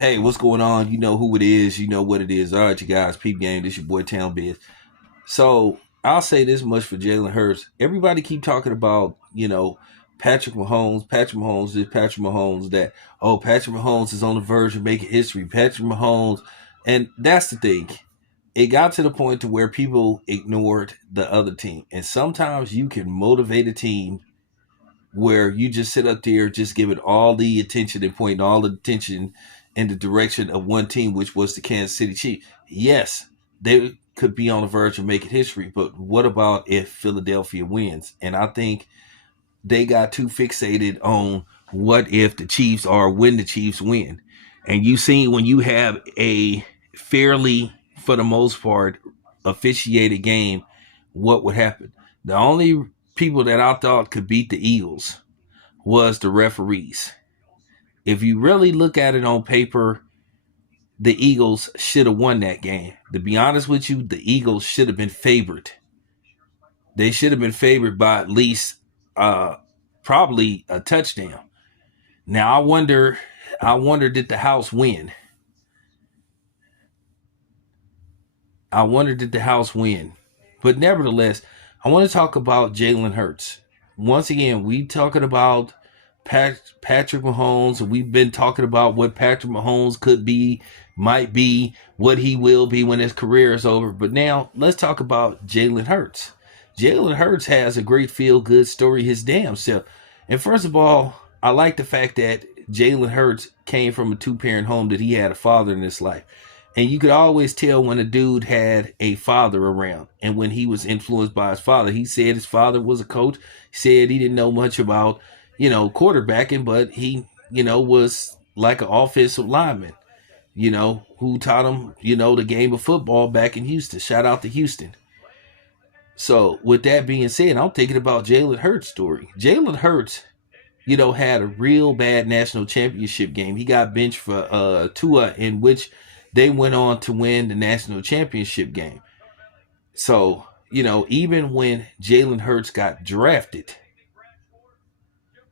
Hey, what's going on? You know who it is. You know what it is. All right, you guys, peep game. This your boy Town Biz. So I'll say this much for Jalen Hurts. Everybody keep talking about, Patrick Mahomes, Patrick Mahomes, this Patrick Mahomes, that. Oh, Patrick Mahomes is on the verge of making history. Patrick Mahomes. And that's the thing. It got to the point to where people ignored the other team. And sometimes you can motivate a team where you just sit up there, just giving all the attention and pointing all the attention in the direction of one team, which was the Kansas City Chiefs. Yes, they could be on the verge of making history, but what about if Philadelphia wins? And I think they got too fixated on what if the Chiefs are when the Chiefs win. And you see when you have a fairly, for the most part, officiated game, what would happen? The only people that I thought could beat the Eagles was the referees. If you really look at it on paper, the Eagles should have won that game. To be honest with you, the Eagles should have been favored. They should have been favored by at least probably a touchdown. Now I wonder did the house win? I wonder did the house win? But nevertheless, I want to talk about Jalen Hurts. Once again, we talking about Patrick Mahomes. We've been talking about what Patrick Mahomes could be, might be, what he will be when his career is over. But now let's talk about Jalen Hurts. Jalen Hurts has a great feel-good story his damn self. And first of all, I like the fact that Jalen Hurts came from a two-parent home, that he had a father in his life. And you could always tell when a dude had a father around and when he was influenced by his father. He said his father was a coach. He said he didn't know much about, quarterbacking, but he, was like an offensive lineman, who taught him, the game of football back in Houston. Shout out to Houston. So with that being said, I'm thinking about Jalen Hurts' story. Jalen Hurts, had a real bad national championship game. He got benched for Tua, in which they went on to win the national championship game. So, even when Jalen Hurts got drafted,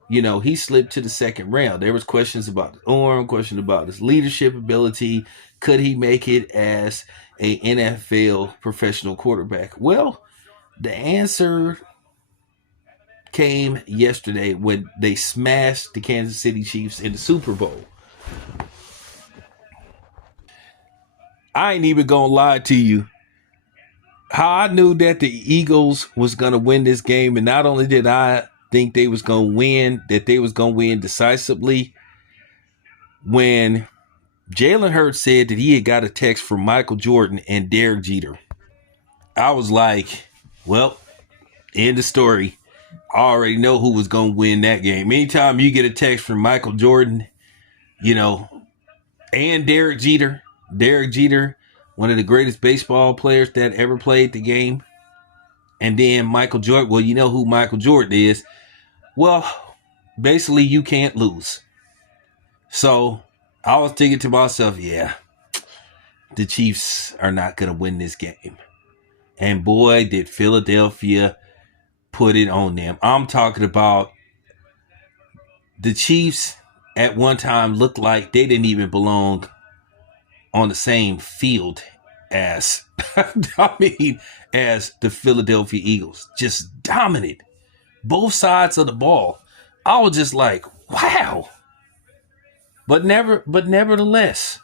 he slipped to the second round. There was questions about his arm, questions about his leadership ability. Could he make it as a NFL professional quarterback? Well, the answer came yesterday when they smashed the Kansas City Chiefs in the Super Bowl. I ain't even gonna lie to you. How I knew that the Eagles was gonna win this game, and not only did I think they was gonna win, that they was gonna win decisively, when Jalen Hurts said that he had got a text from Michael Jordan and Derek Jeter. I was like, well, end of story. I already know who was gonna win that game. Anytime you get a text from Michael Jordan, and Derek Jeter, one of the greatest baseball players that ever played the game. And then Michael Jordan, well, you know who Michael Jordan is. Well, basically you can't lose. So I was thinking to myself, yeah, the Chiefs are not going to win this game. And boy, did Philadelphia put it on them. I'm talking about the Chiefs at one time looked like they didn't even belong on the same field as as the Philadelphia Eagles. Just dominant both sides of the ball. I was just like, wow. But nevertheless,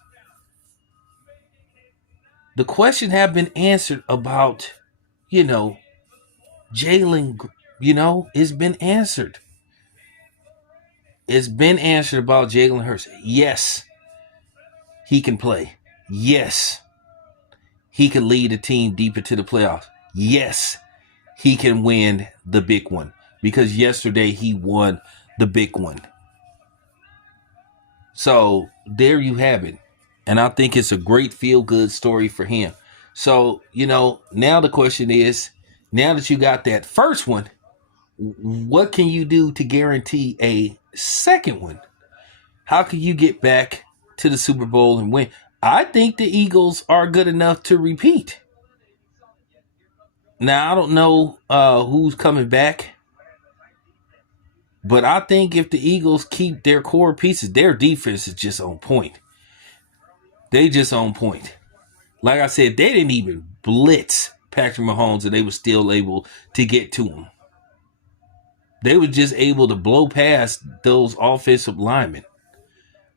the question have been answered about, Jalen, it's been answered. It's been answered about Jalen Hurts. Yes, he can play. Yes, he can lead a team deep into the playoffs. Yes, he can win the big one, because yesterday he won the big one. So there you have it. And I think it's a great feel-good story for him. So, now the question is, now that you got that first one, what can you do to guarantee a second one? How can you get back to the Super Bowl and win? I think the Eagles are good enough to repeat. Now, I don't know who's coming back, but I think if the Eagles keep their core pieces, their defense is just on point. They just on point. Like I said, they didn't even blitz Patrick Mahomes and they were still able to get to him. They were just able to blow past those offensive linemen.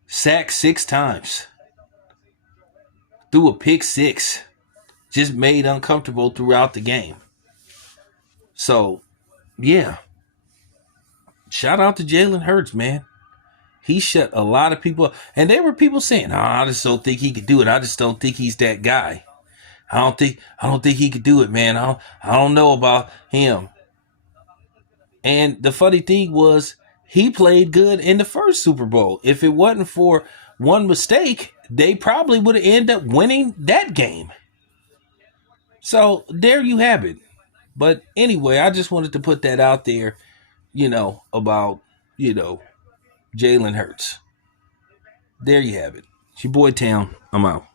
Sacked 6 times. Threw a pick 6. Just made uncomfortable throughout the game. So, yeah. Shout out to Jalen Hurts, man. He shut a lot of people up. And there were people saying, I just don't think he could do it. I just don't think he's that guy. I don't think he could do it, man. I don't know about him. And the funny thing was, he played good in the first Super Bowl. If it wasn't for one mistake, they probably would have ended up winning that game. So there you have it. But anyway, I just wanted to put that out there, about, Jalen Hurts. There you have it. It's your boy Town. I'm out.